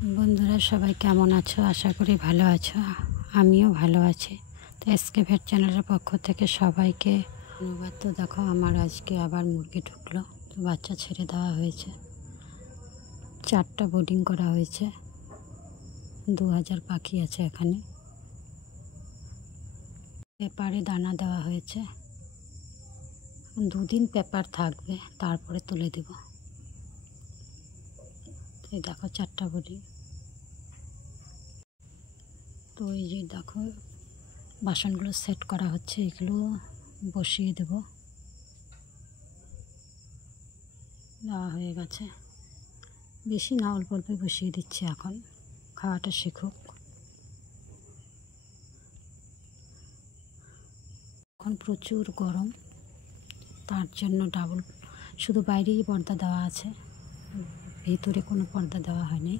বন্ধুরা সবাই কেমন আছো? আশা করি ভালো আছো। আমিও ভালো আছি। তো এসকে ভেট চ্যানেলের পক্ষ থেকে সবাইকে ধন্যবাদ। তো দেখো আমার আজকে আবার মুরগি ঢুকলো, তো বাচ্চা ছেড়ে দেওয়া হয়েছে। 4টা বোর্ডিং করা হয়েছে, 2000 পাখি আছে এখানে। পেপারে দানা দেওয়া হয়েছে, 2 দিন পেপার থাকবে, তারপরে তুলে দেব। এই দেখো 4টা বোর্ডিং। তো এই যে দেখো বাসনগুলো সেট করা হচ্ছে, এগুলো বসিয়ে দেব। দেওয়া হয়ে গেছে, বেশি না অল্প অল্প বসিয়ে দিচ্ছি, এখন খাওয়াটা শিখুক। এখন প্রচুর গরম, তার জন্য ডাবল, শুধু বাইরেই পর্দা দেওয়া আছে, ভিতরে কোনো পর্দা দেওয়া হয়নি।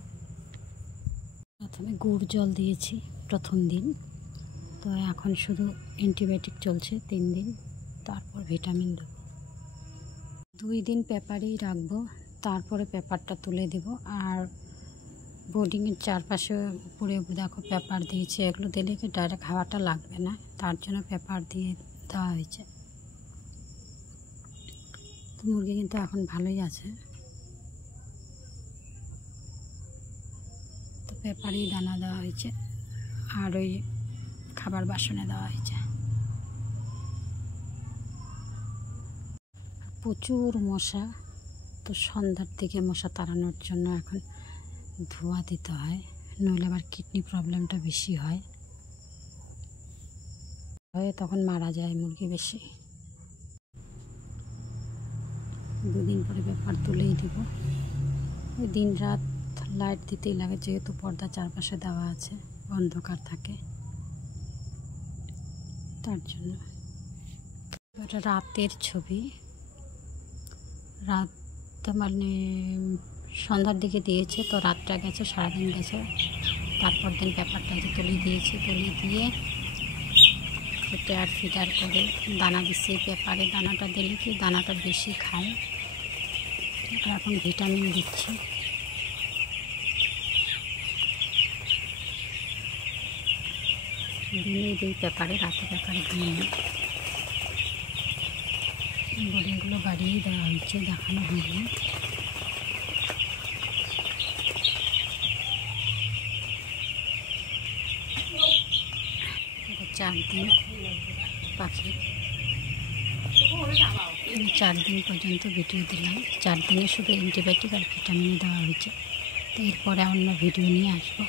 প্রথমে গুড় জল দিয়েছি প্রথম দিন, তো এখন শুধু অ্যান্টিবায়োটিক চলছে 3 দিন, তারপর ভিটামিন দেবো। 2 দিন পেপারেই রাখবো, তারপরে পেপারটা তুলে দেব। আর বোর্ডিংয়ের চারপাশে উপরে দেখো পেপার দিয়েছে, এগুলো দিলে কি ডাইরেক্ট হাওয়াটা লাগবে না, তার জন্য পেপার দিয়ে দেওয়া হয়েছে। তো মুরগি কিন্তু এখন ভালোই আছে, তো পেপারেই দানা দেওয়া হয়েছে, আর ওই খাবার বাসনে দেওয়া হয়েছে। প্রচুর মশা, তো সন্ধ্যার দিকে মশা তাড়ানোর জন্য এখন ধোঁয়া দিতে হয়, নইলে আবার কিডনি প্রবলেমটা বেশি হয়, তখন মারা যায় মুরগি বেশি। 2 দিন পরে পেপার তুলেই দিব। ওই দিন রাত লাইট দিতেই লাগে, যেহেতু পর্দা চারপাশে দেওয়া আছে, অন্ধকার থাকে, তার জন্য। এটা রাতের ছবি, রাত মানে সন্ধ্যার দিকে দিয়েছে, তো রাতটা গেছে, সারাদিন গেছে। তারপর দিন পেপারটা তুলে দিয়েছি, তুলে দিয়ে কেটে আর ফিডার করে দানা দিচ্ছি। পেপারে দানাটা দিলে কি দানাটা বেশি খায়। এখন ভিটামিন দিচ্ছি। দিনে দিই পেপারে, রাতে পেপারে দিই না। বোর্ডিংগুলো বাড়িয়েই দেওয়া হয়েছে, দেখানো হয়নি। এটা 4 দিন পাখি, 4 দিন পর্যন্ত ভিডিও দিলাম। 4 দিনে শুধু অ্যান্টিবায়োটিক আর ভিটামিন দেওয়া হয়েছে, তো এরপরে অন্য ভিডিও নিয়ে আসবো।